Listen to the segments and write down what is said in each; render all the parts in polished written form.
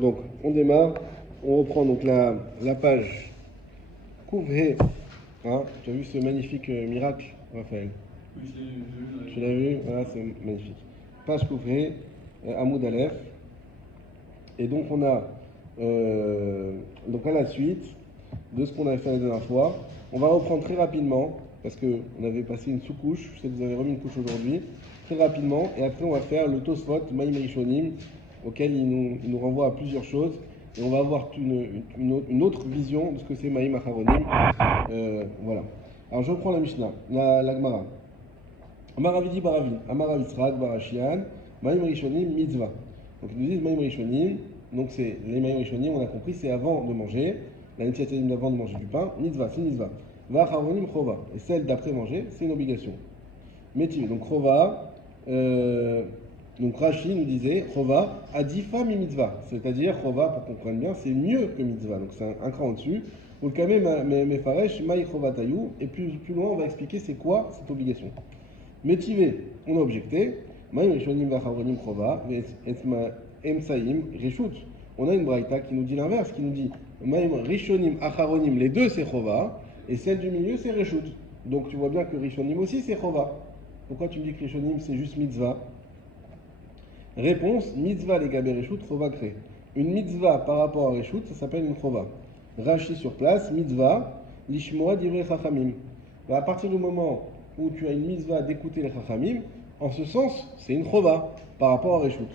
Donc, on démarre, on reprend donc la page Kouvhe. Hein, tu as vu ce magnifique miracle, Raphaël? Oui, je l'ai vu Tu l'as vu? Voilà, c'est magnifique. Page Kouvhe, Hamoud Aleph. Et donc, on a, donc à la suite de ce qu'on avait fait la dernière fois, on va reprendre très rapidement, parce qu'on avait passé une sous-couche, je sais que vous avez remis une couche aujourd'hui, très rapidement, et après on va faire le Tosfot, Maïm Rishonim, auquel il nous renvoie à plusieurs choses, et on va avoir une autre vision de ce que c'est Maïm Acharonim. Voilà. Alors je reprends la Mishnah, la Gemara. Amaravidi Baravin, Amarav Yitzhak, Barashian, Maïm Rishonim, Mitzvah. Donc ils nous disent Maïm Rishonim, donc c'est les Maïm Rishonim, on a compris, c'est avant de manger, l'initiative d'avant de manger du pain, Mitzvah, c'est Mitzvah. Vacharonim Chova, et celle d'après manger, c'est une obligation. Métier, donc Chova, donc Rashi nous disait Chova, Adifa mi Mitzvah, c'est-à-dire Chova, pour qu'on comprenne bien, c'est mieux que Mitzvah, donc c'est un cran au-dessus. Ou le Kameh Mefaresh, Maï Chova Tayou, et plus loin on va expliquer c'est quoi cette obligation. Métivé, on a objecté. Maïm Rishonim Vacharonim Chova, Emsaïm Rishut. On a une braïta qui nous dit l'inverse, qui nous dit Maïm Rishonim Acharonim, les deux c'est Chova, et celle du milieu c'est Rishut. Donc tu vois bien que Rishonim aussi c'est Chova. Pourquoi tu me dis que Rishonim c'est juste mitzvah? Réponse, mitzvah les gabé Rishut, Chova crée. Une mitzvah par rapport à Rishut, ça s'appelle une Chova. Rachi sur place, mitzvah, lishmoa divrei chachamim. À partir du moment où tu as une mitzvah d'écouter les chachamim, en ce sens, c'est une chova par rapport à Reshut.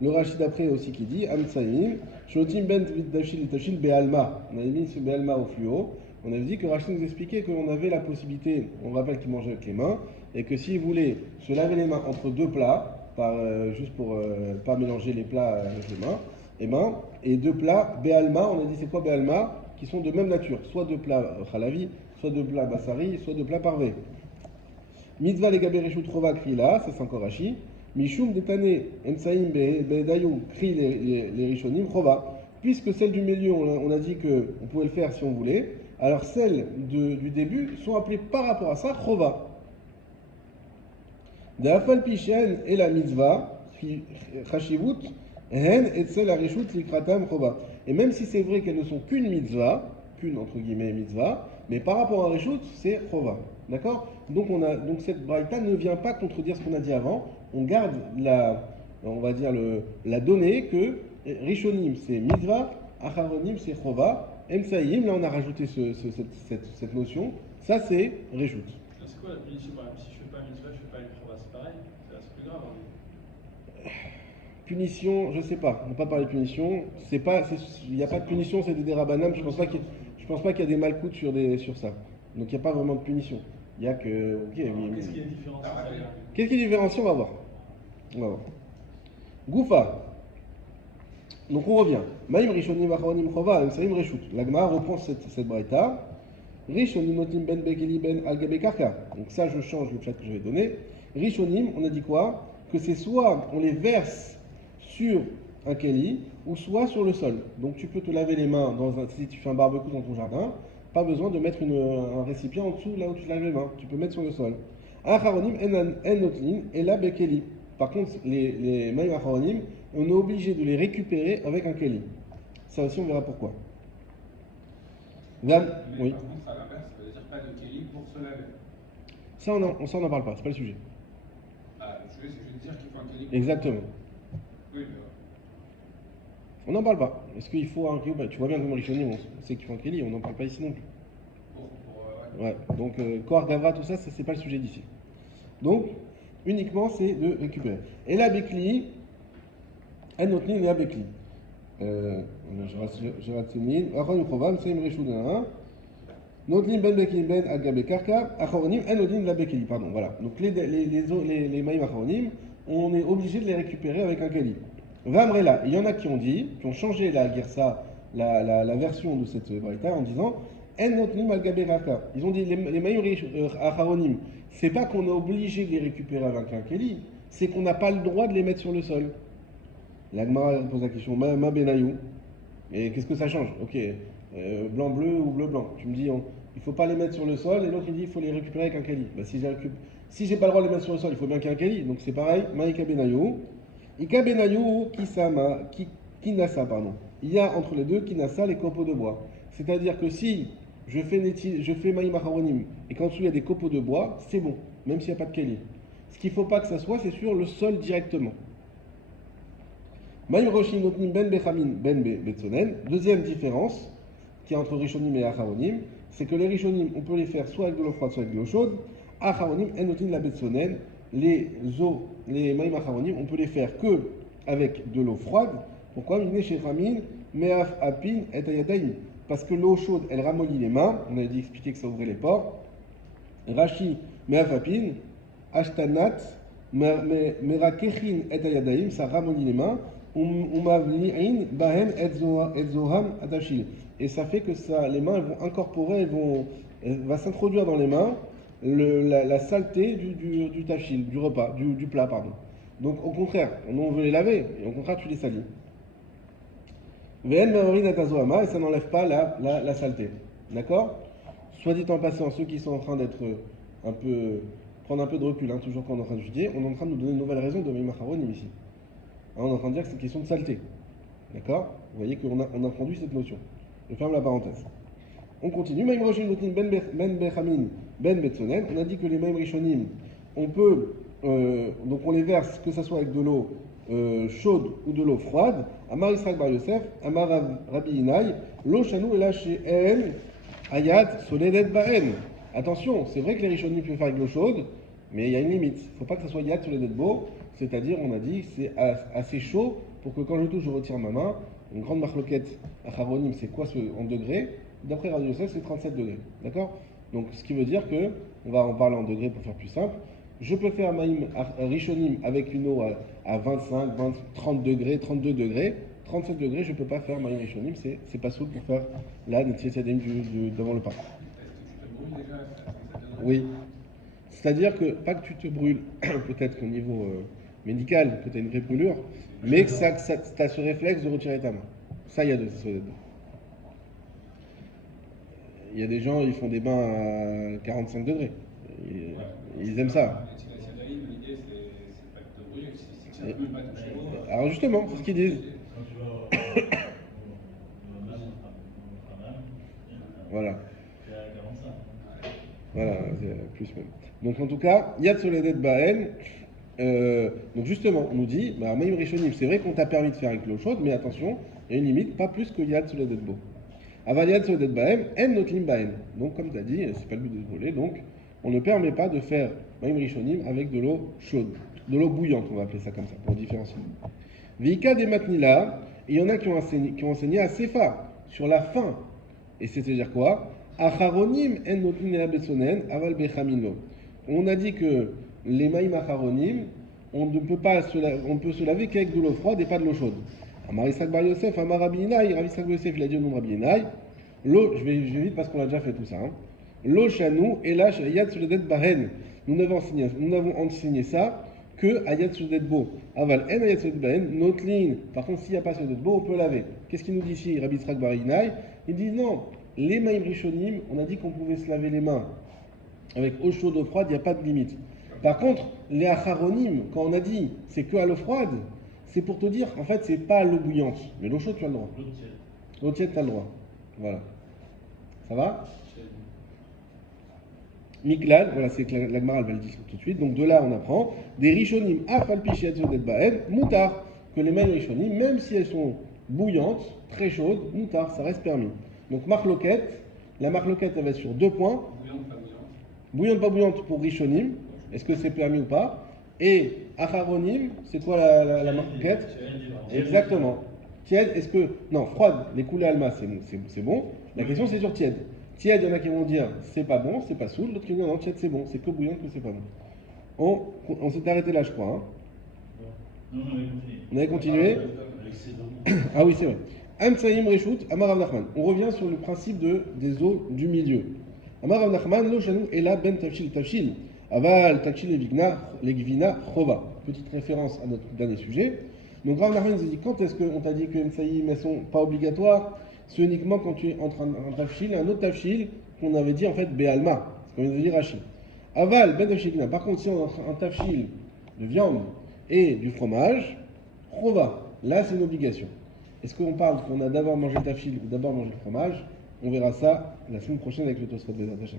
Le Rashi d'après aussi qui dit Amtsaïm, Shotim ben Dashil Itashil Be'alma. On avait mis ce Be'alma au fluo. On avait dit que Rashi nous expliquait qu'on avait la possibilité, on rappelle qu'il mangeait avec les mains, et que s'il voulait se laver les mains entre deux plats, juste pour pas mélanger les plats avec les mains, et deux plats Be'alma, on a dit c'est quoi Be'alma? Qui sont de même nature, soit deux plats Khalavi, soit deux plats Bassari, soit deux plats Parvé. Mitzvah les gabereshut trova crie là, ça c'est encore Rashi. Mishum detane emsaim be'edayou crie les rishonim chova. Puisque celle du milieu, on a dit qu'on pouvait le faire si on voulait, alors celles du début sont appelées par rapport à ça chova. D'afal pishen et la mitzvah, chashivut, hen et celle la rishut likratam chova. Et même si c'est vrai qu'elles ne sont qu'une mitzvah, qu'une entre guillemets mitzvah, mais par rapport à rishut, c'est chova. D'accord? Donc cette braïta ne vient pas contredire ce qu'on a dit avant. On garde on va dire la donnée que Rishonim c'est mitzvah, Acharonim c'est chova, Emsaïm, là on a rajouté cette notion, ça c'est Rishut. C'est quoi la punition par exemple? Si je fais pas mitzvah, je fais pas une chova, c'est pareil? C'est plus grave. Punition, je sais pas, on n'a pas parlé de punition, il n'y a pas de punition, c'est des dérabanam, je pense pas qu'il y a des malcoutes sur ça. Donc il n'y a pas vraiment de punition. Il y a que. Ok, qu'est-ce qui est différent? Qu'est-ce qui est différencié? On va voir. Goufa. Donc on revient. Maïm Rishonim Acharonim Chova, Emsaïm Reshut. L'Agma reprend cette braïta. Rishonim Notim Ben Bekeli Ben Al Gabe Karka. Donc ça, je change le chat que je vais donner. Rishonim, on a dit quoi? Que c'est soit on les verse sur un keli, ou soit sur le sol. Donc tu peux te laver les mains si tu fais un barbecue dans ton jardin. Pas besoin de mettre un récipient en dessous là où tu te laves les mains. Tu peux mettre sur le sol. Acharonim en notlin et la bekeli. Par contre, les maïm acharonim, on est obligé de les récupérer avec un keli. Ça aussi, on verra pourquoi. Mais oui. par contre, à l'inverse, ça veut dire pas de Kelly pour se laver. Ça, on n'en parle pas, c'est pas le sujet. Ah, je veux dire qu'il faut un Kelly. Exactement. Oui, mais. On n'en parle pas. Est-ce qu'il faut un keli? Tu vois bien comme Rishonim, on sait qu'il faut un keli, on n'en parle pas ici non plus. Ouais. Donc, Kohar Gavra, tout ça, c'est pas le sujet d'ici. Donc, uniquement, c'est de récupérer. Et la Bekli, Anotnin et la Bekli. Je rate ce nid. Achonim Chovam, c'est Imreshudin. Notnin Ben Bekli Ben Agabe Karka. Achonim, Anotnin la Bekli. Pardon, voilà. Donc, les Maïm Achonim, on est obligé de les récupérer avec un Kali. Vamrela, il y en a qui ont changé la Gersa, la version de cette braïta en disant En al Gabe Karka. Ils ont dit les Maïm Achonim, c'est pas qu'on est obligé de les récupérer avec un Kali, c'est qu'on n'a pas le droit de les mettre sur le sol. L'Agmara pose la question, ma benayou. Et qu'est-ce que ça change? Ok, blanc-bleu ou bleu-blanc. Tu me dis, il ne faut pas les mettre sur le sol, et l'autre il dit, il faut les récupérer avec un keli. Bah, si j'ai pas le droit de les mettre sur le sol, il faut bien qu'il y ait un keli. Donc c'est pareil, maïka benayou. Ika benayu kisama, kinasa, pardon. Il y a entre les deux kinasa, les copeaux de bois. C'est-à-dire que si je fais maïm acharonim et qu'en dessous il y a des copeaux de bois, c'est bon, même s'il n'y a pas de keli. Ce qu'il ne faut pas que ça soit, c'est sur le sol directement. Maïm roshim notnim ben bechamin ben betzonen. Deuxième différence qui est entre rishonim et acharonim, c'est que les rishonim, on peut les faire soit avec de l'eau froide, soit avec de l'eau chaude. Acharonim en notin la betzonen. Les maïm acharonim, on peut les faire que avec de l'eau froide. Pourquoi? Meaf apin et ayadaim. Parce que l'eau chaude, elle ramollit les mains. On a dit expliquer que ça ouvrait les pores. Rashi, meaf apin, ashtanat, merakechin et ayadaim, ça ramollit les mains. Umavli'in bahem et zoham atashil. Et ça fait que les mains elles vont incorporer, va s'introduire dans les mains la saleté du tachil, du repas, du plat, pardon. Donc au contraire, on veut les laver, et au contraire tu les salis. Ve'en me'orin atazohama, et ça n'enlève pas la saleté. D'accord? Soit dit en passant, ceux qui sont en train d'être prendre un peu de recul, hein, toujours quand on est en train de étudier, on est en train de nous donner une nouvelle raison de Maïm Acharonim ici. Hein, on est en train de dire que c'est une question de saleté. D'accord? Vous voyez qu'on a introduit cette notion. Je ferme la parenthèse. On continue. Maïm Rishonim notin ben bechamin ben betzonen. On a dit que les Maïm Rishonim, on peut, donc on les verse, que ce soit avec de l'eau chaude ou de l'eau froide. Amar Israq bar Yosef, Amar Rabbi Inaï, l'eau chanou et là chez El, Ayat, Soledet Baen. Attention, c'est vrai que les Rishonim peuvent faire avec de l'eau chaude, mais il y a une limite. Il ne faut pas que ça soit Yat Soledet Bo, c'est-à-dire, on a dit que c'est assez chaud pour que quand je touche, je retire ma main. Une grande marloquette à Charonim, c'est quoi en degrés? D'après Rabbi Yosef, c'est 37 degrés. D'accord? Donc, ce qui veut dire que, on va en parler en degrés pour faire plus simple. Je peux faire Maïm Rishonim avec une eau à 25, 20, 30 degrés, 32 degrés. 37 degrés, je ne peux pas faire Maïm Rishonim, c'est pas souple pour faire la Netziadim devant le pain. Est-ce que tu te brûles déjà? Oui. C'est-à-dire que, pas que tu te brûles, peut-être qu'au niveau médical, que tu as une vraie brûlure, mais que tu as ce réflexe de retirer ta main. Ça, il y a deux. Il y a des gens, ils font des bains à 45 degrés. Ils aiment ça. L'idée, c'est pas de te brûler, c'est que ça ne peut pas toucher l'eau. Alors justement, c'est ce qu'ils disent. Quand tu vas au magistrat, Voilà. c'est à 45. Voilà, c'est plus même. Donc en tout cas, Yad Soledet Baen. Donc justement, on nous dit, Maïm Rishonim, c'est vrai qu'on t'a permis de faire avec l'eau chaude, mais attention, il y a une limite, pas plus que Yad Soledet Bo. Aval Yad Soledet Baen, En Notlim Baen. Donc comme tu as dit, c'est pas le but de se brûler, donc on ne permet pas de faire Maïm Rishonim avec de l'eau chaude, de l'eau bouillante, on va appeler ça comme ça, pour différencier. Vika des Matnila, il y en a qui ont enseigné à Sefa, sur la fin. Et c'est-à-dire quoi? Acharonim en notlim la betsonen aval bechamino. On a dit que les maïm acharonim, on peut se laver qu'avec de l'eau froide et pas de l'eau chaude. Amar Israq bar Yosef, Amar Rabbi Inaï, Rabbi Israq bar Yosef, il a dit au nom de Rabbi Inaï. L'eau, je vais vite parce qu'on a déjà fait tout ça. Hein. L'eau chanou et là yad soledet bahen. Nous n'avons enseigné ça que ayat soledet bo. Aval en ayat soledet bahen, notlin. Par contre, s'il n'y a pas soledet bo, on peut laver. Qu'est-ce qu'il nous dit ici, Rabbi Israq bar Inaï? Il dit non. Les maïm rishonim, on a dit qu'on pouvait se laver les mains avec eau chaude, eau froide, il n'y a pas de limite. Par contre, les acharonim, quand on a dit c'est que à l'eau froide, c'est pour te dire, en fait, c'est pas l'eau bouillante, mais l'eau chaude, tu as le droit. L'eau tiède, tu as le droit. Voilà. Ça va? Miklal, voilà, c'est que la Gemara va le dire tout de suite. Donc de là, on apprend des rishonim afalpichiat zodet baen, moutar, que les maïm rishonim, même si elles sont bouillantes, très chaudes, moutar, ça reste permis. Donc marloquette, la marloquette elle va être sur 2 points. Bouillante, pas bouillante. Bouillante, pas bouillante pour rishonim, est-ce que c'est permis ou pas? Et acharonim, c'est quoi la marloquette? Exactement. Tiède, est-ce que... Non, froide, les coulées alma, c'est bon. La question c'est sur tiède. Tiède, il y en a qui vont dire c'est pas bon, c'est pas saoul, d'autres qui vont dire non, tiède c'est bon, c'est que bouillante que c'est pas bon. On s'est arrêté là, je crois. Hein. Non, on avait continué. Ah oui, c'est vrai. Amtsaïm Reshut, Amar Rav Nachman. On revient sur le principe des eaux du milieu. Amar Rav Nachman, lo shanou et la ben tafshil. Aval tafshil les gvina chova. Petite référence à notre dernier sujet. Donc Rav Nachman nous a dit quand est-ce qu'on t'a dit que Mtsaïm elles sont pas obligatoires? C'est uniquement quand tu es entre un tafshil et un autre tafshil qu'on avait dit en fait Béalma. C'est comme il veut dire Rachid. Aval ben tafshil. Par contre, si on a un tafshil de viande et du fromage, Chova, là c'est une obligation. Est-ce qu'on parle qu'on a d'abord mangé le tafil ou d'abord mangé le fromage? On verra ça la semaine prochaine avec le Tosfot Bezat Hashem.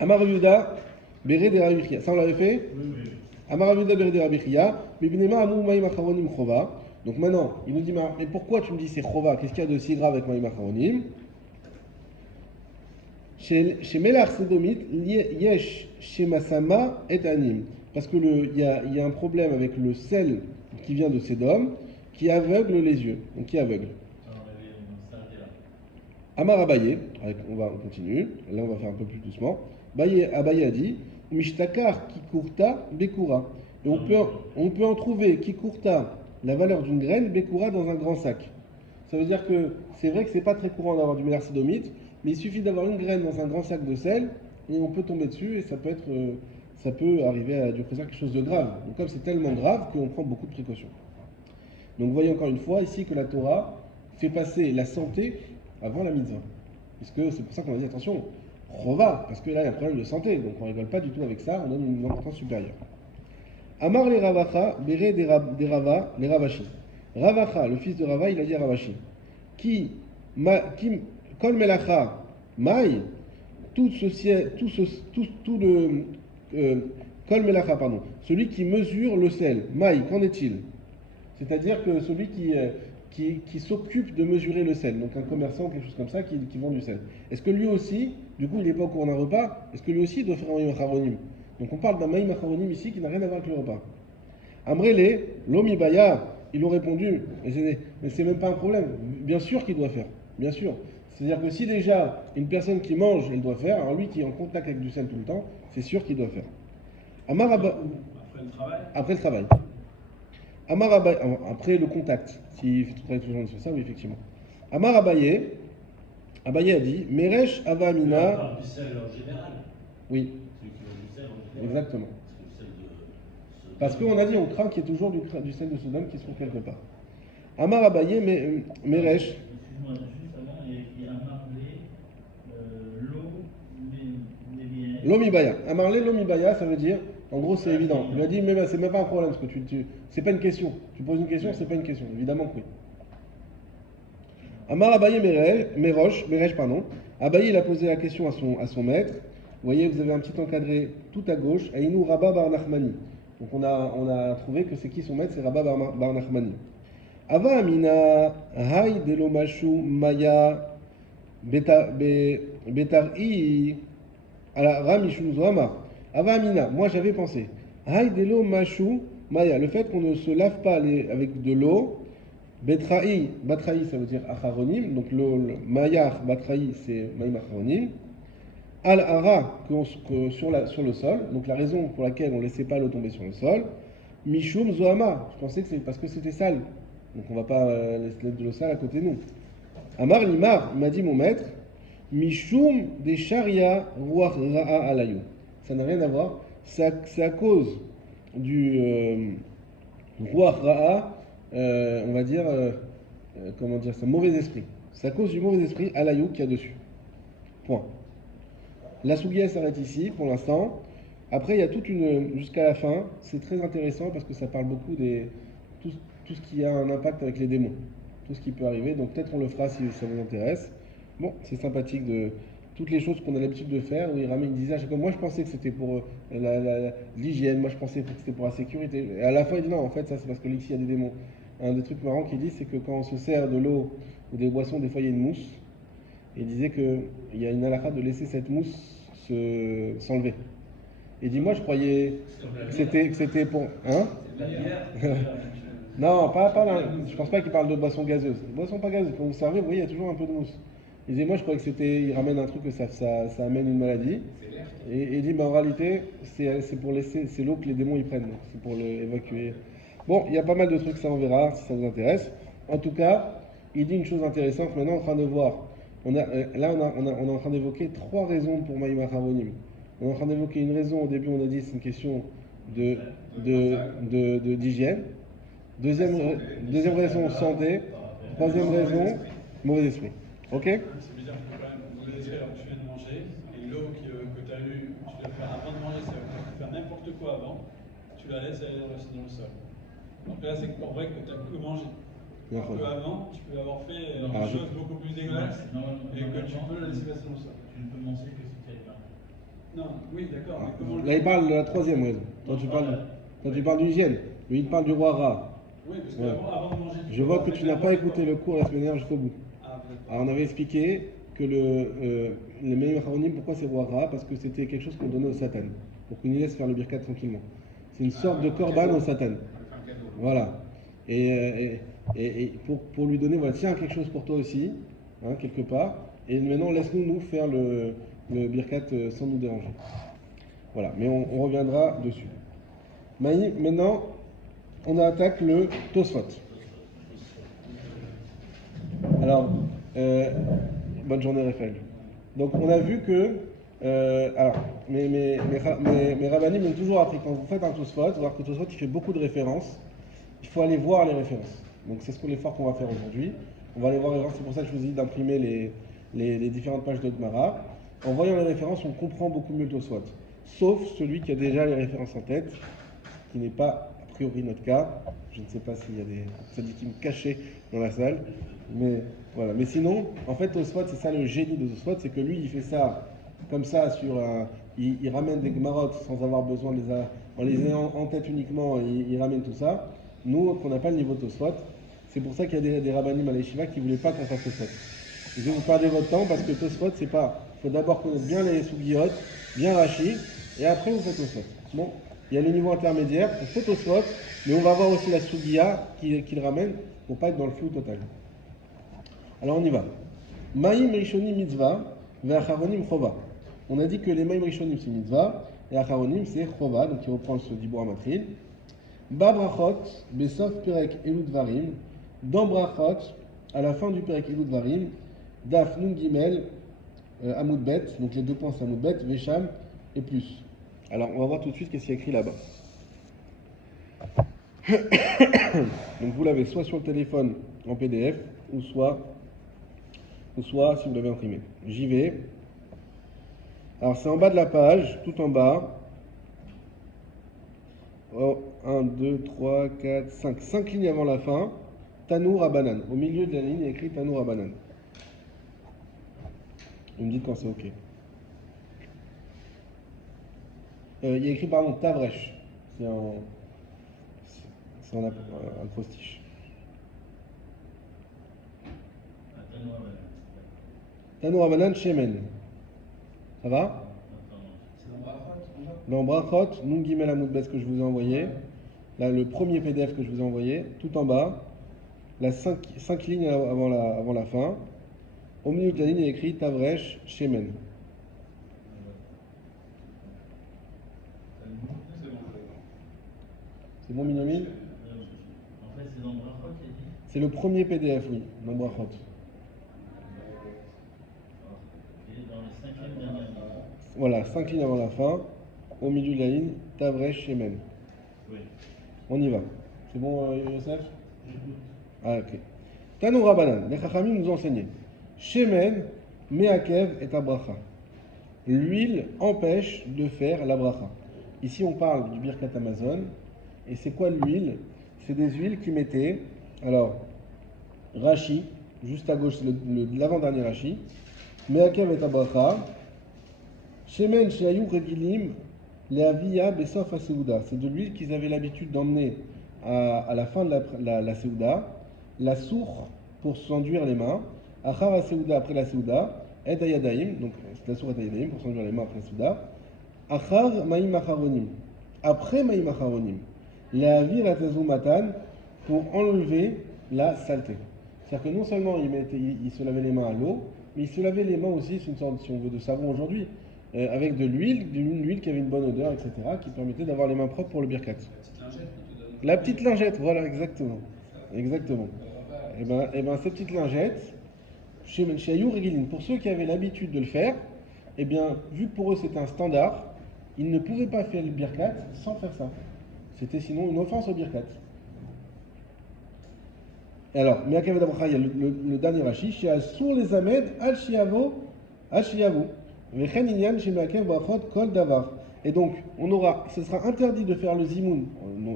Amar Rav Yehuda, Beret de Rabbi Chia. Ça on l'avait fait? Oui. Amar Rav Yehuda, Beret de Rabbi Chia, Mibnema Amou Maïm Acharonim Chova. Donc maintenant, il nous dit, mais pourquoi tu me dis c'est Chova? Qu'est-ce qu'il y a de si grave avec Maïm Acharonim? Chez Melach Sedomit, Yesh Shemasama et Anim. Parce que il y a un problème avec le sel qui vient de Sédom, qui aveugle les yeux. Donc qui aveugle. Amar Abaye, on continue, là on va faire un peu plus doucement. Abaye a dit, Mishtakar Kikurta Bekura. Et on peut en trouver Kikurta, la valeur d'une graine, Bekura dans un grand sac. Ça veut dire que c'est vrai que c'est pas très courant d'avoir du Melach Sedomite, mais il suffit d'avoir une graine dans un grand sac de sel et on peut tomber dessus et ça peut arriver à quelque chose de grave. Donc comme c'est tellement grave qu'on prend beaucoup de précautions. Donc vous voyez encore une fois ici que la Torah fait passer la santé avant la mitzvah. Parce que c'est pour ça qu'on a dit attention, Chova, parce que là il y a un problème de santé, donc on ne rigole pas du tout avec ça, on donne une importance supérieure. Amar les Ravacha, Béré des Rava, les Ravashi. Ravacha, le fils de Rava, il a dit à Ravashi, Kol Melacha, Maï, tout le Kol Melacha, pardon, celui qui mesure le sel, Maï, qu'en est-il? C'est-à-dire que celui qui s'occupe de mesurer le sel, donc un commerçant, quelque chose comme ça, qui vend du sel. Est-ce que lui aussi, du coup il n'est pas au cours d'un repas, est-ce que lui aussi doit faire un Maïm Acharonim? Donc on parle d'un Maïm Acharonim ici qui n'a rien à voir avec le repas. Amrele, l'Omibaya, ils ont répondu, mais c'est même pas un problème, bien sûr qu'il doit faire, bien sûr. C'est-à-dire que si déjà une personne qui mange, elle doit faire, alors lui qui est en contact avec du sel tout le temps, c'est sûr qu'il doit faire. Après le travail. Après le travail. Après le contact, s'il travaille toujours sur ça, oui, effectivement. Amar Abaye a dit, Meresh Ava Amina. On parle du sel en général. Oui. Celui qui veut du sel en général. Exactement. Parce que le sel de Parce qu'on a dit, on craint qu'il y ait toujours du sel de Sodome qui se trouve quelque part. Amar Abaye, Meresh. Excuse-moi, juste avant, il y a Amarlé, L'omibaya. Amarlé, l'omibaya, ça veut dire, en gros, c'est évident. Il lui a dit, mais c'est même pas un problème, parce que c'est pas une question. Tu poses une question, c'est pas une question. Évidemment que oui. Amar Abaye Meresh, pardon. Abaye, il a posé la question à son maître. Vous voyez, vous avez un petit encadré tout à gauche, Aïnou Rabba Bar Nachmani. Donc on a trouvé que c'est qui son maître, c'est Rabba Bar Nachmani. Ava Amina, Hay Delomashu Maya Betar'i. Alors, Ramishun Zohama. Ava Amina, moi j'avais pensé. Hay Delo Mashu Maya, le fait qu'on ne se lave pas avec de l'eau. Batra'i ça veut dire Acharonim, donc le Mayar Batra'i c'est Maïm Acharonim. Al-Ara, sur le sol, donc la raison pour laquelle on ne laissait pas l'eau tomber sur le sol. Mishum Zohama, je pensais que c'est parce que c'était sale, donc on ne va pas laisser de l'eau sale à côté de nous. Amar Limar, il m'a dit mon maître. Mishum des Sharia Ruach Ra'a Alayou. Ça n'a rien à voir. C'est à cause du Ruach Ra'a, on va dire, comment dire ça, mauvais esprit. C'est à cause du mauvais esprit Alayou qu'il y a dessus. Point. La Sougia s'arrête ici pour l'instant. Après, il y a toute jusqu'à la fin. C'est très intéressant parce que ça parle beaucoup tout ce qui a un impact avec les démons. Tout ce qui peut arriver. Donc peut-être on le fera si ça vous intéresse. Bon, c'est sympathique de toutes les choses qu'on a l'habitude de faire. Où il disait à chaque fois, moi je pensais que c'était pour l'hygiène, moi je pensais que c'était pour la sécurité. Et à la fin il dit non, en fait ça c'est parce que ici il y a des démons. Un des trucs marrants qu'il dit, c'est que quand on se sert de l'eau ou des boissons, des fois il y a une mousse. Et il disait qu'il y a une halakha de laisser cette mousse s'enlever. Il dit moi je croyais que c'était pour... Hein? Non, pas là. Je pense pas qu'il parle de boissons gazeuses. Les boissons pas gazeuses, quand vous servez, vous voyez, il y a toujours un peu de mousse. Il disait, moi je croyais que il ramène un truc que ça amène une maladie. Et il dit, en réalité, c'est pour laisser, c'est l'eau que les démons y prennent, c'est pour l'évacuer. Bon, il y a pas mal de trucs, ça on verra si ça vous intéresse. En tout cas, il dit une chose intéressante, maintenant on est en train de voir. On est en train d'évoquer 3 raisons pour Maïm Acharonim. On est en train d'évoquer une raison, au début on a dit c'est une question d'hygiène. Deuxième raison, santé. Troisième raison, mauvais esprit. Ok? Ça veut dire que quand même, mauvais esprit alors que tu viens de manger, et l'eau que tu as eue, tu dois faire avant de manger, ça veut dire que tu fais n'importe quoi avant, tu la laisses aller dans le sol. Donc là, c'est pour vrai que tu as que mangé. Alors D'accord. qu'avant, tu peux avoir fait Ah, des choses beaucoup plus dégueulasses et que tu peux la laisser passer dans le sol. Tu ne peux manger que si tu as faim. Non, oui, d'accord, mais comment Là, il parle de la troisième raison. Toi, tu parles d'hygiène. Lui, il parle du roi Ra. Oui, parce Ouais. qu'avant de manger, tu Je peux vois pas que faire tu n'as pas manger écouté quoi. le cours la semaine dernière jusqu'au bout. Ah, peut-être pas. Alors, on avait expliqué que les Meim Haronim, pourquoi c'est roi Ra? Parce que c'était quelque chose qu'on donnait au Satan, pour qu'on y laisse faire le birkat tranquillement. C'est une sorte de korban au Satan. Voilà. Et pour lui donner, voilà, tiens, quelque chose pour toi aussi, hein, quelque part. Et maintenant, laisse-nous faire le birkat sans nous déranger. Voilà, mais on reviendra dessus. Maintenant, on attaque le Tosfot. Alors, bonne journée, Raphaël. Donc, on a vu que. Alors, mes rabbinim m'ont toujours appris, quand vous faites un Tosfot, voir que Tosfot il fait beaucoup de références, il faut aller voir les références. Donc, c'est l'effort qu'on va faire aujourd'hui. On va aller voir les références, c'est pour ça que je vous ai dit d'imprimer les différentes pages de Gemara. En voyant les références, on comprend beaucoup mieux le Tosfot. Sauf celui qui a déjà les références en tête, qui n'est pas a priori notre cas. Je ne sais pas s'il y a des tzadikim cachés dans la salle, mais voilà. Mais sinon, en fait, Tosfot, c'est ça le génie de Tosfot, c'est que lui, il fait ça comme ça il ramène des Gemarot sans avoir besoin de en les ayant en tête uniquement, il ramène tout ça. Nous, on n'a pas le niveau de Tosfot. C'est pour ça qu'il y a des rabbinim à l'Yeshiva qui ne voulaient pas qu'on fasse Tosfot. Ils disent, vous perdez votre temps parce que Tosfot, c'est pas. Il faut d'abord connaître bien les Sougiyot, bien Rashi, et après vous faites Tosfot. Bon, il y a le niveau intermédiaire, on fait Tosfot, mais on va voir aussi la Sugiya qui le ramène pour pas être dans le flou total. Alors on y va. Maïm Rishonim mitzvah, ve'acharonim chova. On a dit que les Maïm Rishonim c'est mitzvah, et acharonim c'est chova, donc il reprend ce dibur amatril. Ba brachot, besof perek elud varim, dans brachot, à la fin du perek elud varim, daf nun gimel, Amoud Bet, donc les deux points c'est Amoud Bet, Vesham et plus. Alors on va voir tout de suite qu'est-ce qu'il y a écrit là-bas. Donc vous l'avez soit sur le téléphone en PDF, ou soit si vous l'avez imprimé. J'y vais. Alors c'est en bas de la page, tout en bas. Oh, 1, 2, 3, 4, 5. 5 lignes avant la fin. Tanour Abanan. Au milieu de la ligne, il y a écrit Tanour Abanan. Vous me dites quand c'est OK. Il y a écrit, pardon, Tavresh. C'est en acrostiche. Tanour Abanan Shemen. Ça va? Dans Brachot, Nun Gimel Amoud Bet que je vous ai envoyé. Là, le premier PDF que je vous ai envoyé, tout en bas. Là, 5 lignes avant la fin. Au milieu de la ligne, il y a écrit Tavresh Shemen. C'est bon, Minyamin? En fait, c'est dans Brachot, il dit. C'est le premier PDF, oui, dans Brachot. Il est dans les 5e dernières lignes. Voilà, 5 lignes avant la fin. Au milieu de la ligne, Tavresh Shemen. Oui. On y va. C'est bon, Yosef? J'écoute. Ah, ok. Tanou Rabanan, les Chachamim nous ont enseigné. Shemen, Meakev et Abracha. L'huile empêche de faire la bracha. Ici, on parle du Birkat Amazon. Et c'est quoi l'huile? C'est des huiles qui mettaient, alors, Rashi, juste à gauche, c'est l'avant-dernier Rashi. Meakev et Abracha. Shemen, Sheayou Regilim, Leavia Besof Aseuda. C'est de l'huile qu'ils avaient l'habitude d'emmener à la fin de la Seuda. La sourd pour s'enduire les mains. Achar Aseuda après la Seuda. Et Ayadaim, donc la sourd et Ayadaim pour s'enduire les mains après la Seuda. Achar Maïm Acharonim. Après Maïm Acharonim. Leavir Atazumatan pour enlever la saleté. C'est-à-dire que non seulement il se lavait les mains à l'eau, mais il se lavait les mains aussi, c'est une sorte, si on veut, de savon aujourd'hui, avec de l'huile, d'une huile qui avait une bonne odeur, etc., qui permettait d'avoir les mains propres pour le birkat. La petite lingette, voilà, exactement. Exactement. Et ben cette petite lingette, chez Ayou Regilin, pour ceux qui avaient l'habitude de le faire, eh bien, vu que pour eux c'était un standard, ils ne pouvaient pas faire le birkat sans faire ça. C'était sinon une offense au birkat. Et alors, il y a le dernier Rashi, chez Assour les Ahmed, Al-Shiavo, et donc, ce sera interdit de faire le zimoun,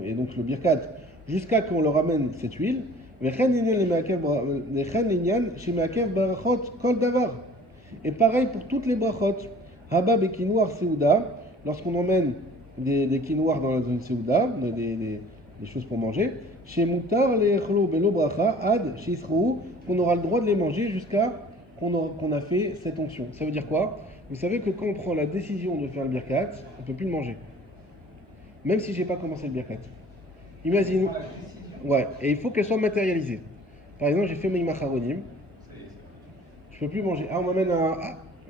et donc le birkat, jusqu'à qu'on leur amène cette huile. Et pareil pour toutes les brachot. Habab et quinoir Seuda, lorsqu'on emmène des quinoirs dans la zone Seuda, des choses pour manger, chez Moutar, les Echlo, Belo Bracha, Ad, chez Israou, qu'on aura le droit de les manger jusqu'à qu'on a fait cette onction. Ça veut dire quoi? Vous savez que quand on prend la décision de faire le birkat, on ne peut plus le manger. Même si je n'ai pas commencé le birkat. Imagine. Ouais, et il faut qu'elle soit matérialisée. Par exemple, j'ai fait mes macharonim. Je ne peux plus manger. Ah, on m'amène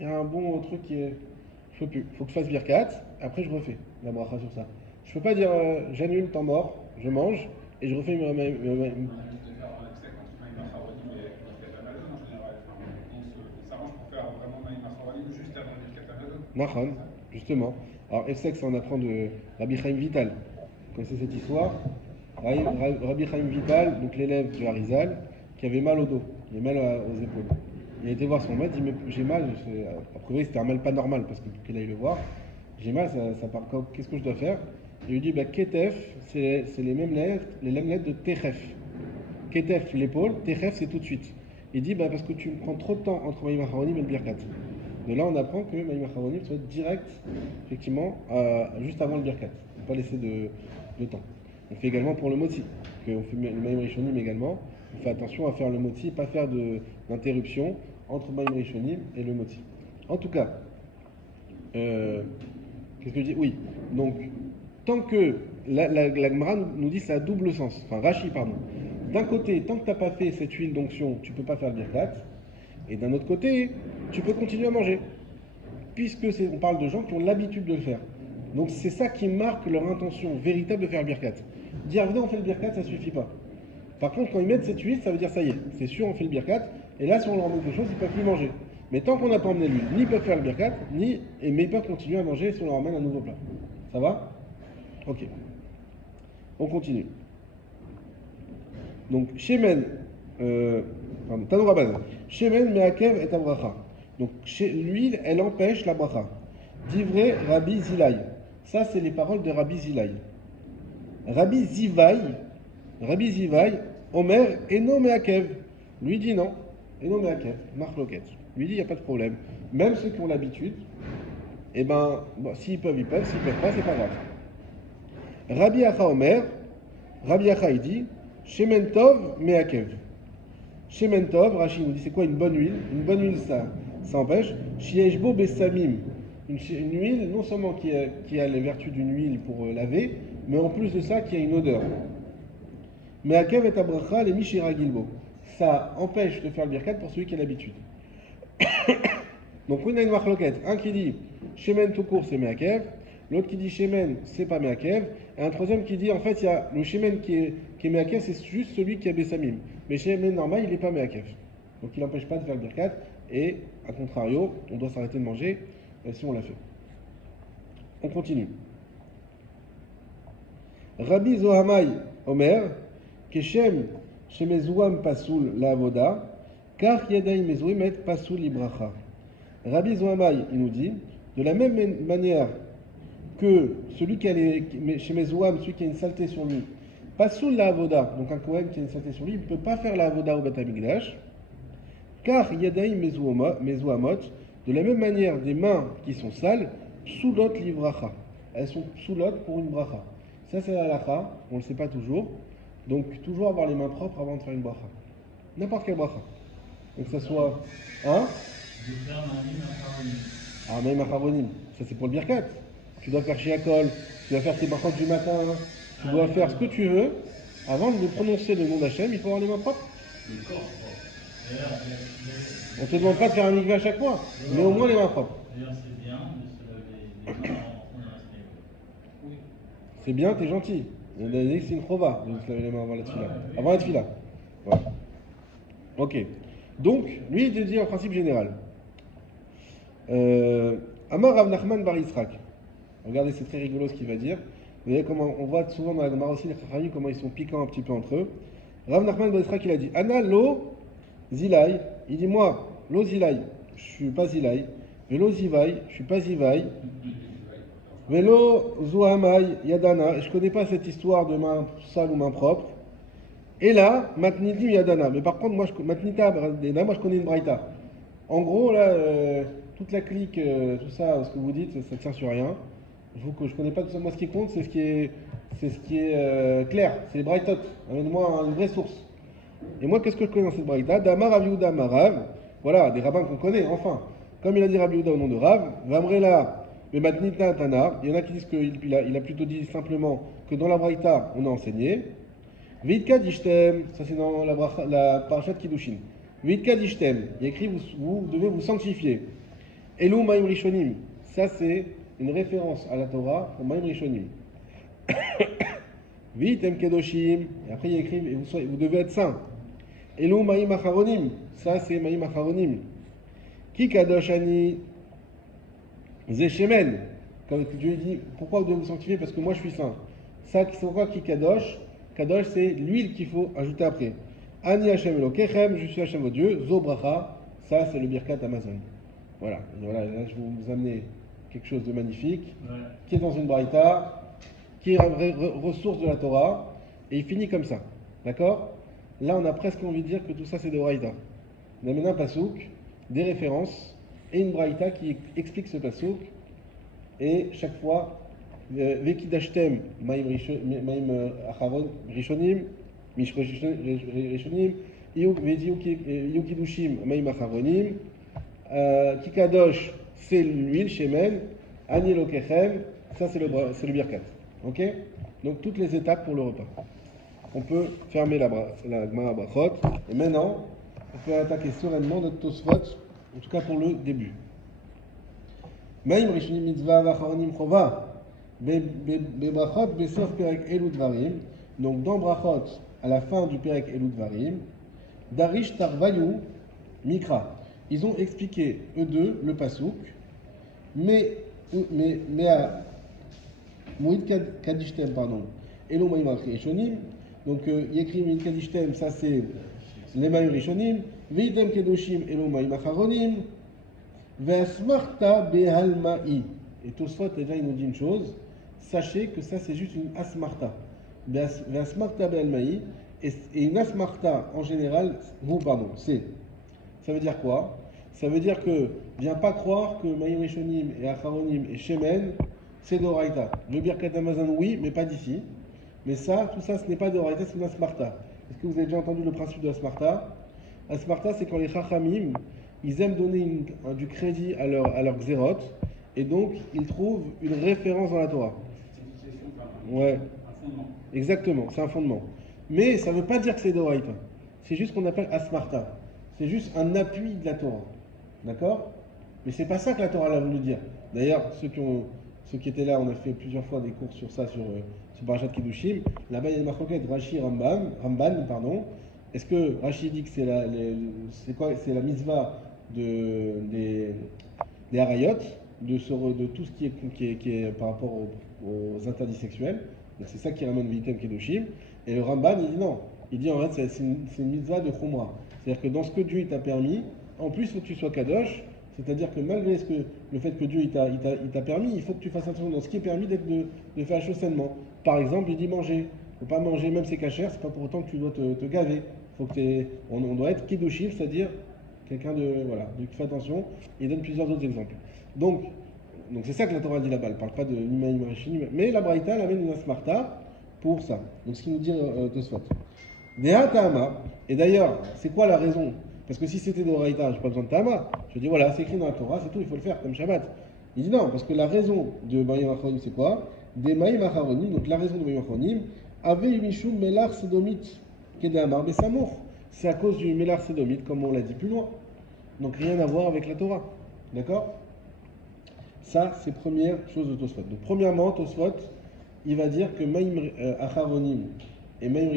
il y a un bon truc qui est. Je peux plus. Il faut que je fasse birkat. Après, je refais la bracha sur ça. Je ne peux pas dire j'annule, temps mort, je mange et je refais mes. Nachon, justement. Alors, Efsek, ça on apprend de Rabbi Chaim Vital. Vous connaissez cette histoire? Rabbi Chaim Vital, donc l'élève du Harizal, qui avait mal au dos, il avait mal aux épaules. Il a été voir son maître, il dit mais j'ai mal. A priori, c'était un mal pas normal parce qu'il aille le voir. J'ai mal, ça part. Qu'est-ce que je dois faire? Il lui dit Ketef, c'est les mêmes lettres de Techef. Ketef, l'épaule, Techef, c'est tout de suite. Il dit parce que tu prends trop de temps entre Maïm Acharonim et le Birkat. De là, on apprend que Maïm Acharonim soit direct, effectivement, juste avant le Birkat. Il ne faut pas laisser de temps. On fait également pour le moti, on fait le Maïm Rishonim également. On fait attention à faire le moti, pas faire d'interruption entre Maïm Rishonim et le moti. En tout cas, qu'est-ce que je dis? Oui, donc, tant que la Gemara nous dit ça a double sens, enfin Rashi, pardon. D'un côté, tant que tu n'as pas fait cette huile d'onction, tu ne peux pas faire le birkat. Et d'un autre côté, tu peux continuer à manger. Puisque on parle de gens qui ont l'habitude de le faire. Donc c'est ça qui marque leur intention véritable de faire le birkat. Dire venez on fait le birkat, ça ne suffit pas. Par contre, quand ils mettent cette huile, ça veut dire ça y est, c'est sûr on fait le birkat. Et là, si on leur met quelque chose, ils ne peuvent plus manger. Mais tant qu'on n'a pas emmené l'huile, ni ils peuvent faire le birkat, mais ils peuvent continuer à manger si on leur emmène un nouveau plat. Ça va? Ok. On continue. Donc, Shemen, Tanouraban, Shemen meakev et abracha. Donc, l'huile, elle empêche la bracha. Divrei Rabbi Zilai. Ça, c'est les paroles de Rabbi Zilai. Rabbi Zivai, Omer, Eno meakev. Lui dit non. Eno meakev, marloket. Lui dit, il n'y a pas de problème. Même ceux qui ont l'habitude, eh ben, s'ils peuvent, ils peuvent. S'ils ne peuvent pas, c'est pas grave. Rabbi Acha Omer, Rabbi Acha, il dit, Shemen Tov meakev. Shemen Tov, Rashi nous dit c'est quoi une bonne huile? Une bonne huile, ça empêche. Shieshbo Bessamim. Une huile, non seulement qui a les vertus d'une huile pour laver, mais en plus de ça, qui a une odeur. Meakev et abracha les Mishira Gilbo. Ça empêche de faire le birkat pour celui qui a l'habitude. Donc, on a une marloquette. Un qui dit Shemen tout court, c'est meakev. L'autre qui dit Shemen, c'est pas meakev. Et un troisième qui dit, en fait, il y a le Shemen qui est meakev, c'est juste celui qui a Bessamim. Mais Shemen normal, il n'est pas meakev. Donc il n'empêche pas de faire le birkat. Et, à contrario, on doit s'arrêter de manger si on l'a fait. On continue. Rabbi Zohamai Omer, Keshem Shemezouam Pasoul la Avoda, car Yadaï Mezouim et Pasoul Ibracha. Rabbi Zohamai, il nous dit, de la même manière que celui qui a chez Mezouam, celui qui a une saleté sur lui, Pasoul la Avoda, donc un Kohen qui a une saleté sur lui, il ne peut pas faire la Avoda au Beth Amikdash, car Yadaï Mezouamot, de la même manière, des mains qui sont sales, Psoulot Livracha. Elles sont Psoulot pour une bracha. Ça, c'est la halakha, on ne le sait pas toujours. Donc, toujours avoir les mains propres avant de faire une bracha. N'importe quelle bracha. Donc, que ça soit. Hein? Ah, même acharonim. Ça, c'est pour le birkat. Tu dois faire shiakol, tu dois faire tes brachot du matin, tu dois faire ce que tu veux. Avant de prononcer le nom d'Hachem, il faut avoir les mains propres. Le corps propre. On ne te demande pas de faire un mikveh à chaque fois, mais au moins les mains propres. D'ailleurs, c'est bien de se laver les mains en respect. Oui. C'est bien, t'es gentil. On a dit que c'est une chova de se laver les mains avant la tefila. Avant la tefila. Voilà. Ok. Donc, lui, il te dit un principe général. Amar Rav Nachman bar Yitzhak. Regardez, c'est très rigolo ce qu'il va dire. Vous voyez comment on voit souvent dans la Gemara aussi les Chachamim comment ils sont piquants un petit peu entre eux. Rav Nachman bar Yitzhak, il a dit Ana lo zilai. Il dit moi, lo zilai, je suis pas zilai. Mais lo zivai, je suis pas zivai. Velo Zohamai Yadana, et je ne connais pas cette histoire de main sale ou main propre. Et là, Matnitim Yadana. Mais par contre, moi, Matnita Yadana, moi je connais une braïta. En gros, là, toute la clique, tout ça, ce que vous dites, ça ne tient sur rien. Je ne connais pas tout ça. Moi, ce qui compte, c'est ce qui est clair. C'est les braïtot. Amène-moi une vraie source. Et moi, qu'est-ce que je connais dans cette braïta? Damar Rav Yehuda Marav. Voilà, des rabbins qu'on connaît, enfin. Comme il a dit Rav Yehuda au nom de Rav, Vamrela, mais Matnita Tana. Il y en a qui disent qu'il a plutôt dit simplement que dans la braïta, on a enseigné. Vitka Dishtem, ça c'est dans la parashat Kiddushin. Vitka Dishtem, il y a écrit vous devez vous sanctifier. Elou Maim Rishonim, ça c'est une référence à la Torah pour Maim Rishonim. Vitem Kedoshim, et après il y a écrit vous devez être saints. Elou Maim Acharonim, ça c'est Maim Acharonim. Ki Kadoshani Zeshemen, comme Dieu dit, pourquoi vous devez vous sanctifier? Parce que moi je suis saint. Ça c'est quoi Ki Kadosh? Kadosh, c'est l'huile qu'il faut ajouter après. Ani Hashem Elokechem, je suis Hashem votre Dieu. Zo Bracha, ça c'est le Birkat Amazon. Voilà. Et voilà, là je vais vous amener quelque chose de magnifique, qui est dans une braïta, qui est une vraie ressource de la Torah, et il finit comme ça. D'accord? Là on a presque envie de dire que tout ça c'est de braïta. On a maintenant un pasouk, des références, et une braïta qui explique ce pasouk, et chaque fois, Vekidashtem, Maim Acharon Rishonim, Mish Rishonim, Yukidushim, Maim Acharonim, Kikadosh, c'est l'huile, Shemen, Ani Lokechem, ça c'est le Birkat. Ok? Donc toutes les étapes pour le repas. On peut fermer la Gemara Brachot, et maintenant, on peut attaquer sereinement notre Tosfot, en tout cas pour le début. Maim Rishonim Mitzvah Vacharonim Chova. Bebrachot, Besof Perek Elou Dvarim, donc dans Brachot, à la fin du Perek Elou Dvarim, Darish Tarvayu Mikra. Ils ont expliqué, eux deux, le pasouk, mais à Mouid Kadishtem, pardon, Elou Maïm Rishonim, donc il y a écrit Mouid Kadishtem, ça c'est les Maïm Rishonim, Veitem Kedoshim, Elou Maïm Acharonim, Ve'asmarta Behalma'i. Et Tosfot, déjà, il nous dit une chose. Sachez que ça, c'est juste une asmarta. Asmarta be'almaï. Et une asmarta, en général, ça veut dire quoi? Ça veut dire que, viens pas croire que Maïm Rishonim et Acharonim et Shemen, c'est d'Oraïta. Le Birkat Amazon, oui, mais pas d'ici. Mais ça, tout ça, ce n'est pas d'Oraïta, c'est une asmarta. Est-ce que vous avez déjà entendu le principe de asmarta? Asmarta, c'est quand les Chachamim, ils aiment donner du crédit à leur xérot. Et donc, ils trouvent une référence dans la Torah. Ouais. Un fondement. Exactement, c'est un fondement. Mais ça ne veut pas dire que c'est d'Oraïta. C'est juste ce qu'on appelle asmarta. C'est juste un appui de la Torah. D'accord? Mais c'est pas ça que la Torah a voulu dire. D'ailleurs, ceux qui étaient là, on a fait plusieurs fois des cours sur ça, sur Parashat Kiddushim. Là-bas, il y a une marquette Rashi Ramban, pardon. Est-ce que Rashi dit que c'est la mitzvah des harayot, de tout ce qui est par rapport aux interdits sexuels? Donc c'est ça qui ramène Vitem Kedoshim. Et le Ramban, il dit non. Il dit en fait c'est une mitzvah de Khumra. C'est-à-dire que dans ce que Dieu t'a permis, en plus il faut que tu sois Kadosh. C'est-à-dire que malgré le fait que Dieu il t'a permis, il faut que tu fasses attention dans ce qui est permis de faire la chose sainement. Par exemple, il dit manger. Il ne faut pas manger, même c'est cachère, c'est pas pour autant que tu dois te gaver. On doit être Kedoshim, c'est-à-dire quelqu'un qui fait attention. Il donne plusieurs autres exemples. Donc c'est ça que la Torah dit là-bas. Elle ne parle pas de Nimaïm Rachini, mais la Braïta, elle amène une asmarta pour ça. Donc ce qui nous dit Tosfot. Deha Tahama. Et d'ailleurs, c'est quoi la raison? Parce que si c'était de Braïta, je n'ai pas besoin de Tahama. Je dis voilà, c'est écrit dans la Torah, c'est tout, il faut le faire comme Shabbat. Il dit non, parce que la raison de Maïm Acharonim, c'est quoi? Des Maïm Acharonim, donc la raison de Maïm Acharonim, avait Mishum Melar Sedomit Kedamar Besamour. C'est à cause du Melar Sedomit, comme on l'a dit plus loin. Donc rien à voir avec la Torah. D'accord? Ça, c'est première chose de Tosfot. Donc, premièrement, Tosfot, il va dire que Maïm Acharonim et Maïm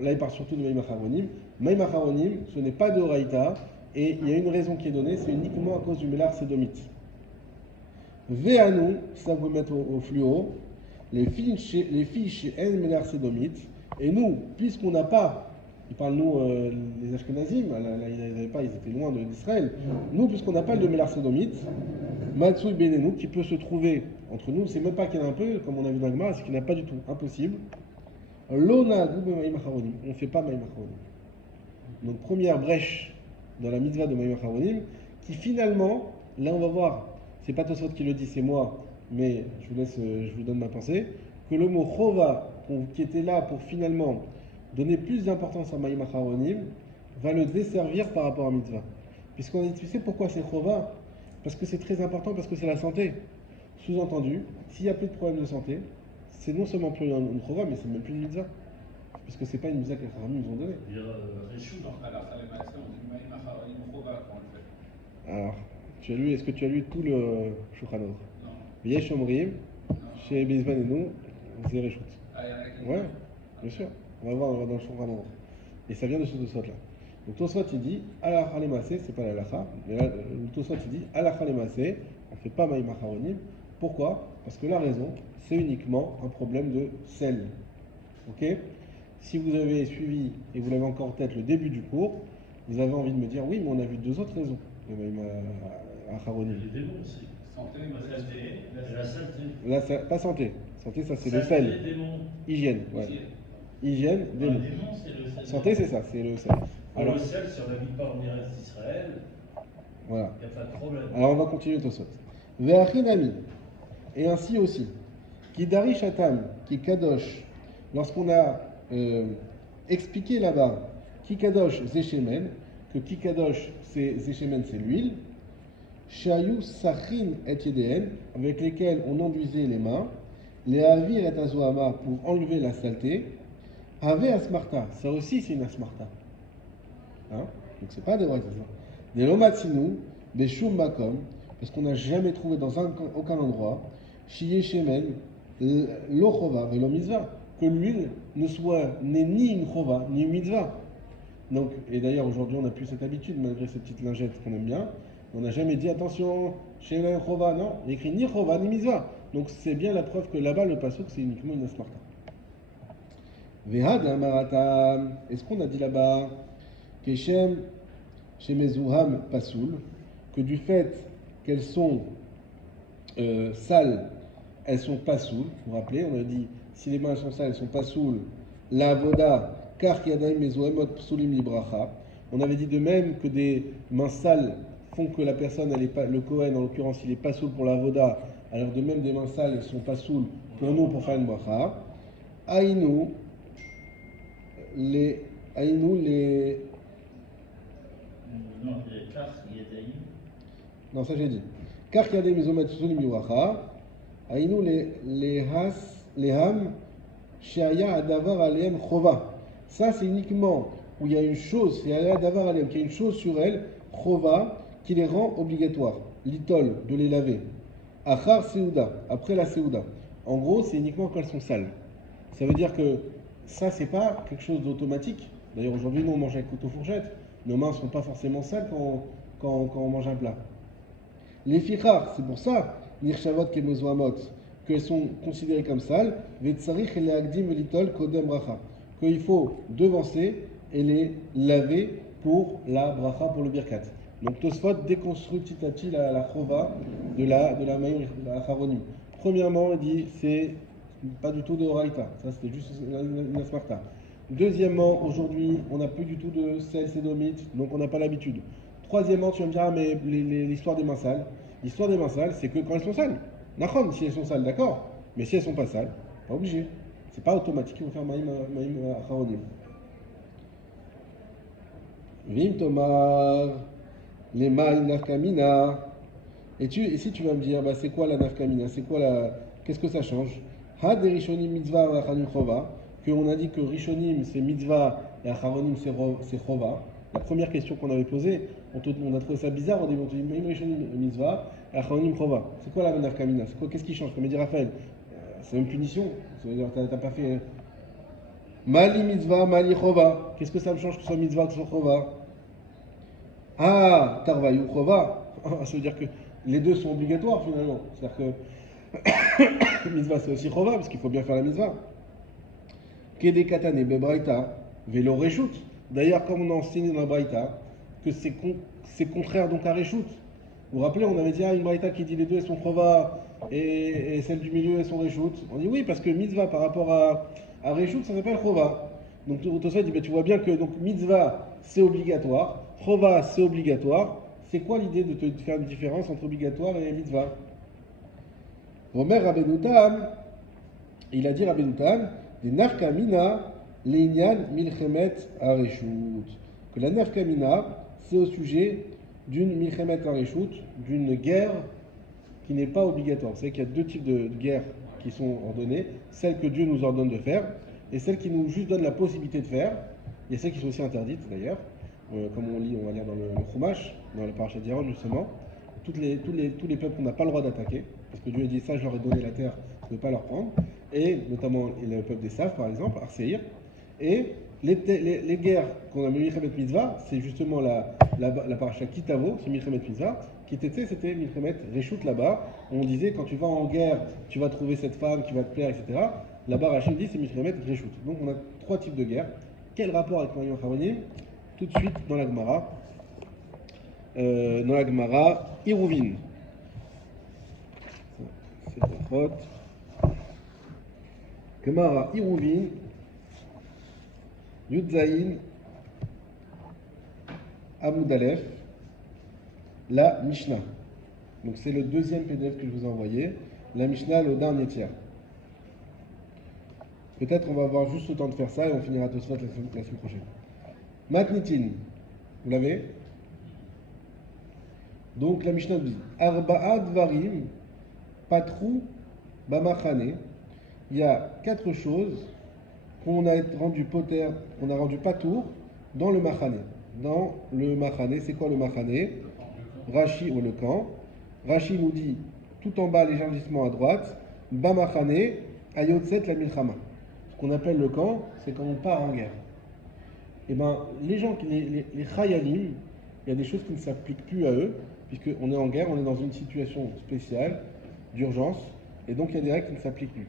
là, il parle surtout de Maïm Acharonim. Maïm Acharonim, ce n'est pas de Oraïta, et il y a une raison qui est donnée, c'est uniquement à cause du Mélar Sédomite. Véanou, ça vous mettre au fluo, les filles chez En Mélar Sédomite, et nous, puisqu'on n'a pas ils parlent, nous, les Ashkenazim, là, ils n'avaient pas, ils étaient loin d'Israël. Nous, puisqu'on n'a pas le Mélar Sodomite, Matsui Benenu, qui peut se trouver entre nous, c'est même pas qu'il y en a un peu, comme on a vu dans le Gemara, c'est qu'il n'y en a pas du tout, impossible. Lona Maïm Acharonim, on ne fait pas Maïm Acharonim. Donc, première brèche dans la mitzvah de Maïm Acharonim, qui finalement, là on va voir, c'est pas Tosfot qui le dit, c'est moi, mais je vous donne ma pensée, que le mot Chova, qui était là pour finalement donner plus d'importance à Maïm Acharonim, va le desservir par rapport à mitzvah. Puisqu'on dit, tu sais pourquoi c'est Chova? Parce que c'est très important, parce que c'est la santé. Sous-entendu, s'il n'y a plus de problème de santé, c'est non seulement plus une Chova, mais c'est même plus une mitzvah. Parce que c'est pas une mitzvah que les Chachamim nous ont donnée. Réchoud. Alors, ça les maïs, on dit Maïm Acharonim Chova quand on le fait. Alors, est-ce que tu as lu tout le Shulchan Aruch? Non. Yesh Omrim, chez Bezvan et nous, Zereshut. Ah, il y en a qui Ouais, bien sûr. On va voir dans le Shulchan Aruch. Et ça vient de ce Tosfot là. Donc Tosfot il dit Alacha Lemaaseh, c'est pas la Lacha, mais là, le Tosfot il dit Alacha Lemaaseh, on ne fait pas Maïm Acharonim. Pourquoi? Parce que la raison, c'est uniquement un problème de sel. Ok? Si vous avez suivi et vous l'avez encore en tête le début du cours, vous avez envie de me dire oui, mais on a vu deux autres raisons de Maïm Acharonim. Les démons aussi. santé, La saleté, la saleté. Là, pas santé. Santé, ça c'est le Saleté, sel. démon. Hygiène, ouais. Hygiène, Le démon. démon, c'est le sel. Santé, c'est ça, c'est le sel. Alors, le sel, si on n'habite pas en Eretz d'Israël, Voilà. il n'y a pas de problème. Alors on va continuer Tosfot. Ve'achinami. Et ainsi aussi. Qui dari shatam, qui kadosh. Lorsqu'on a expliqué là-bas, qui kadosh zeshemen, que qui kadosh c'est zeshemen, c'est l'huile. Shayu sachin et yedehen, avec lesquels on enduisait les mains. Les avir et azoama pour enlever la saleté. Ave asmarta, ça aussi c'est une asmarta. Hein? Donc c'est pas des vrais exemples. Des lomatsinu, des shum makom, parce qu'on n'a jamais trouvé dans aucun endroit, shiye shemen, lo chova, velo mitzvah, que l'huile n'est ni une chova, ni une mitzvah. Donc, et d'ailleurs aujourd'hui on n'a plus cette habitude, malgré cette petite lingette qu'on aime bien, on n'a jamais dit attention, shemen chova, non, il écrit ni chova, ni mitzvah. Donc c'est bien la preuve que là-bas le pasuk c'est uniquement une asmarta. Vehad amarata, est-ce qu'on a dit là-bas Keshem Shemezuham Pasoul, que du fait qu'elles sont sales, elles sont pasoul. Vous vous rappelez, on a dit si les mains sont sales, elles sont pasoul. La voda, car yadaim mezuhemot psulim libracha. On avait dit de même que des mains sales font que la personne, elle est pas, le Kohen en l'occurrence, il est pasoul pour la voda. Alors de même des mains sales, elles sont pasoul pour nous pour faire une bracha. Aïnou, les Non, il y a Kar, il y a Daïm. non, ça j'ai dit. Car il y a des misomet sulim yuacha, aïnou les ham, shaya adavar alem chova. Ça c'est uniquement où il y a une chose, shaya adavar alem, qui a une chose sur elle, chova, qui les rend obligatoires. L'itol, de les laver. Achar seuda, après la seuda. En gros, c'est uniquement quand elles sont sales. Ça veut dire que ça, c'est pas quelque chose d'automatique. D'ailleurs, aujourd'hui, nous, on mange avec couteau-fourchette. Nos mains ne sont pas forcément sales quand on mange un plat. Les fichar, c'est pour ça, nirshavot kemozoamot, qu'elles sont considérées comme sales, vetsarich et les agdim velitol kodem bracha, qu'il faut devancer et les laver pour la bracha, pour le birkat. Donc Tosfot déconstruit petit à petit la chova de la maïm acharonim. Premièrement, il dit c'est pas du tout de oraïta, ça c'était juste une asmarta. Deuxièmement, aujourd'hui, on n'a plus du tout de sel sédomite, donc on n'a pas l'habitude. Troisièmement, tu vas me dire, ah, mais l'histoire des mains sales. L'histoire des mains sales, c'est que quand elles sont sales. Nachon, si elles sont sales, d'accord, mais si elles sont pas sales, pas obligé. C'est pas automatique qu'il faut faire maïm acharonim. Vim Tomar, les maïm nafkamina. Et si tu vas me dire, bah, c'est quoi la nafkamina? C'est quoi qu'est-ce que ça change? Ha de rishonim mitzvah wa acharonim chova. Qu'on a dit que rishonim c'est mitzvah et acharonim c'est chova. La première question qu'on avait posée, on a trouvé ça bizarre au début. On te dit maïm rishonim mitzvah et acharonim chova. C'est quoi la nafkamina? C'est quoi? Qu'est-ce qui change? Comme dit Raphaël, c'est une punition. C'est-à-dire t'as pas fait mali mitzvah, mali chova. Qu'est-ce que ça me change que ce soit mitzvah, que ce soit chova? Ah, tarvayu chova. Ça veut dire que les deux sont obligatoires finalement. C'est-à-dire que mitzvah c'est aussi chova parce qu'il faut bien faire la mitzvah. Kede katane bebraita velo reshut. D'ailleurs, comme on a enseigné dans la Braïta, que c'est contraire donc à Réchout. Vous vous rappelez, on avait dit une Braïta qui dit les deux elles sont Chova et celle du milieu elles sont Réchout. On dit oui, parce que mitzvah par rapport à Réchout, ça s'appelle Chova. Donc Tosfot dit, tu vois bien que donc, mitzvah c'est obligatoire, Chova c'est obligatoire. C'est quoi l'idée de te faire une différence entre obligatoire et mitzvah? Omer Rabbeinu Tam, il a dit Rabbeinu Tam, des nafka mina l'einyan milchemet areshut. Que la nafka mina, c'est au sujet d'une milchemet areshut, d'une guerre qui n'est pas obligatoire. Vous savez qu'il y a deux types de guerres qui sont ordonnées, celle que Dieu nous ordonne de faire et celle qui nous juste donne la possibilité de faire. Il y a celles qui sont aussi interdites d'ailleurs, comme on va lire dans le Chumash, dans le Parashat d'Aaron justement, tous les peuples qu'on n'a pas le droit d'attaquer, parce que Dieu a dit ça, je leur ai donné la terre, je ne peux pas leur prendre, et notamment le peuple des Saves par exemple, Arséir, et les guerres qu'on a mis Milchemet Mitzvah, c'est justement la Parashat Kitavo, c'est Milchemet Mitzvah, c'était Milchemet Réchout là-bas, où on disait quand tu vas en guerre, tu vas trouver cette femme qui va te plaire, etc. Là-bas, Rachid dit c'est Milchemet Réchout. Donc on a trois types de guerres. Quel rapport avec Maïm Haronim? Tout de suite dans la Gemara, Iruvin. C'est la faute. Gemara, Iruvin, Yudzaïn, Amud Aleph, la Mishnah. Donc c'est le deuxième PDF que je vous ai envoyé. La Mishnah, le dernier tiers. Peut-être on va avoir juste le temps de faire ça et on finira tout ça la semaine prochaine. Matnitin, vous l'avez? Donc la Mishnah dit Arba'a Dvarim, Patrou, Bamachane. Il y a quatre choses qu'on a rendu poter, qu'on a rendu patour dans le Machane. Dans le Machane, c'est quoi le Machane? Rashi ou le camp. Rashi nous dit tout en bas, l'élargissement à droite, Bamachane, Ayotset la Milchama. Ce qu'on appelle le camp, c'est quand on part en guerre. Et bien, les gens, les Chayalim, il y a des choses qui ne s'appliquent plus à eux, puisqu'on est en guerre, on est dans une situation spéciale, d'urgence, et donc il y a des règles qui ne s'appliquent plus,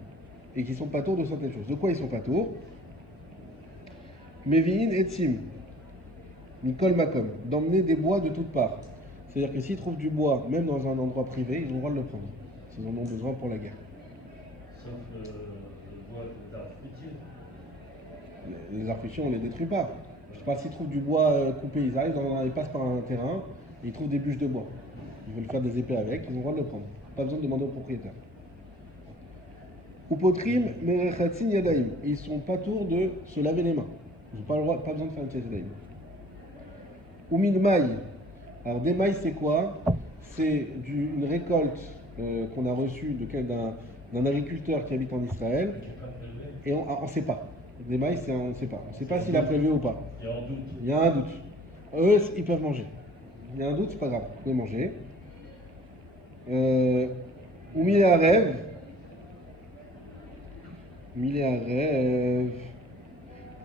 et qui sont pas tours de certaines choses. De quoi ils sont pas tours? Mevi'in etzim, Mikol Makom, d'emmener des bois de toutes parts. C'est-à-dire que s'ils trouvent du bois, même dans un endroit privé, ils ont le droit de le prendre, s'ils en ont besoin pour la guerre. Sauf le bois d'arbres fruitiers. Les arbres fruitiers, on ne les détruit pas. Je sais pas, s'ils trouvent du bois coupé, ils passent par un terrain, et ils trouvent des bûches de bois. Ils veulent faire des épées avec, ils ont le droit de le prendre. Pas besoin de demander au propriétaire. Upotrim merechatzin yadaim. Ils sont pas tours de se laver les mains. Ils n'ont pas besoin de faire une pièce yadaim. Umin maï. Alors des maïs c'est quoi? C'est une récolte qu'on a reçue d'un agriculteur qui habite en Israël. Et on ne sait pas. Des maïs, on ne sait pas. On ne sait pas s'il a prélevé ou pas. Il y a un doute. Eux, ils peuvent manger. Il y a un doute, c'est pas grave. Vous pouvez manger. Ou mille à rêve.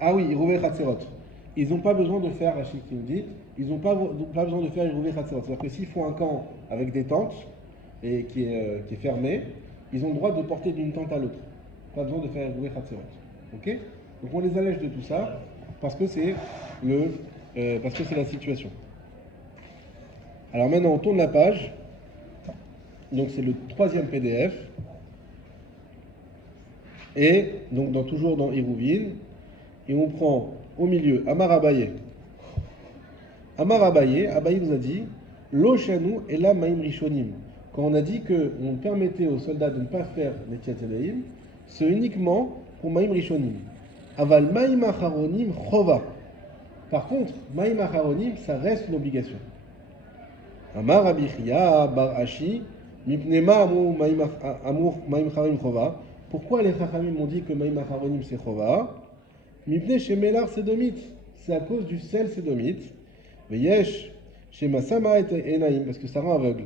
Ah oui, Irouvé Khatserot. Ils n'ont pas besoin de faire, Rachid qui nous dit, ils n'ont pas besoin de faire Irouvé Khatserot. C'est-à-dire que s'ils font un camp avec des tentes, et qui est fermé, ils ont le droit de porter d'une tente à l'autre. Pas besoin de faire Irouvé Khatserot. Ok? Donc on les allège de tout ça, parce que c'est la situation. Alors maintenant on tourne la page. Donc c'est le troisième PDF. Et donc toujours dans Iruvin. Et on prend au milieu Amar Abaye. Amar Abaye, Abaye nous a dit Lo Shanu et la Maïm Rishonim. Quand on a dit qu'on permettait aux soldats de ne pas faire les Tiyatelaïm, c'est uniquement pour Maïm Rishonim. Aval Maïm Acharonim Chova. Par contre, Maïm Acharonim, ça reste une obligation. Amar Abichia Bar Ashi. Pourquoi les Chachamim m'ont dit que Maïm Acharonim c'est Chova? Mipne chez Mélar Sédomite, c'est à cause du sel sédomite. Mais Yesh chez Masama et Enaïm, parce que ça rend aveugle.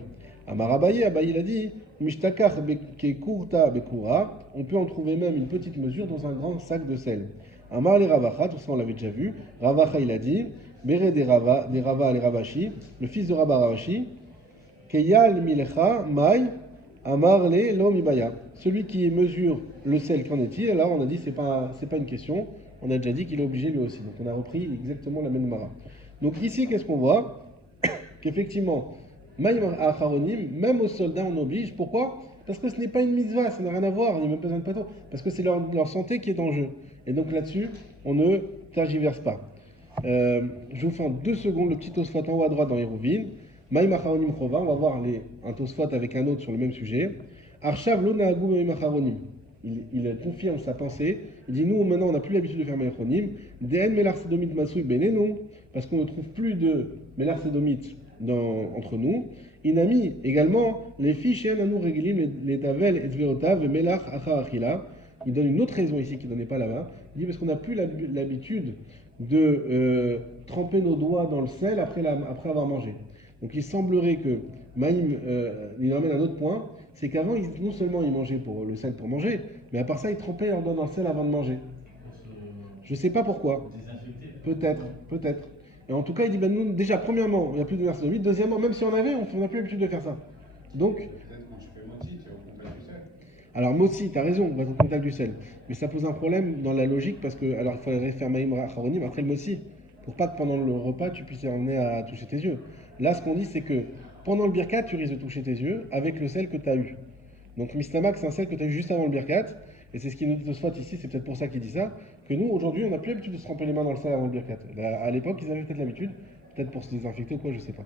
Amar Abaye, Abaye l'a dit, Mishtakach Bekurta Bekura, on peut en trouver même une petite mesure dans un grand sac de sel. Amar les Ravacha, tout ça on l'avait déjà vu. Ravacha il a dit, Bere des Rava les Ravashi, le fils de Rabba Ravashi, Keyal Milecha Mai Amar le Lo Mibaya. Celui qui mesure le sel, qu'en est-il? Alors on a dit c'est pas une question, on a déjà dit qu'il est obligé lui aussi. Donc on a repris exactement la même mara. Donc ici, qu'est-ce qu'on voit? Qu'effectivement, Maïm Acharonim, même aux soldats, on oblige. Pourquoi? Parce que ce n'est pas une mitzvah, ça n'a rien à voir, il n'y a même pas besoin de pato. Parce que c'est leur santé qui est en jeu. Et donc là-dessus, on ne tergiverse pas. Je vous fais en 2 secondes le petit Tosfot en haut à droite dans Hérouvine. Maïm Acharonim Chova, on va voir un Tosfot avec un autre sur le même sujet. Arshav lo nahagou Maïm Acharonim. Il confirme sa pensée. Il dit nous maintenant on n'a plus l'habitude de faire Maïm Acharonim. Dn Melar Sedomit Masui Benenu, parce qu'on ne trouve plus de Melar Sedomit entre nous. Inami également les fiches et nous régulim les tavel et zveotav et Melach Achar Achila. Il donne une autre raison ici qu'il ne donnait pas là-bas. Il dit parce qu'on n'a plus l'habitude de tremper nos doigts dans le sel après avoir mangé. Donc il semblerait que Maïm il emmène un autre point, c'est qu'avant non seulement ils mangeaient pour le sel pour manger, mais à part ça ils trempaient leurs doigts dans le sel avant de manger. Je ne sais pas pourquoi. Peut-être. Et en tout cas il dit ben nous déjà premièrement il n'y a plus de versenomite, deuxièmement même si on avait on n'a plus l'habitude de faire ça. Donc Peut-être quand tu fais moti, tu es au contact du sel. alors moti, tu as raison, on va être au contact du sel, mais ça pose un problème dans la logique parce que alors il faudrait faire Maïm Acharonim après le moti pour pas que pendant le repas tu puisses emmener à toucher tes yeux. Là, ce qu'on dit, c'est que pendant le birkat, tu risques de toucher tes yeux avec le sel que tu as eu. Donc, Mistamak, c'est un sel que tu as eu juste avant le birkat. Et c'est ce qui nous dit Tosfot ici, c'est peut-être pour ça qu'il dit ça, que nous, aujourd'hui, on n'a plus l'habitude de se tremper les mains dans le sel avant le birkat. À l'époque, ils avaient peut-être l'habitude, peut-être pour se désinfecter ou quoi, je sais pas.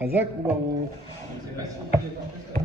Hazak ou Barou? Je ne sais pas si on peut faire ça.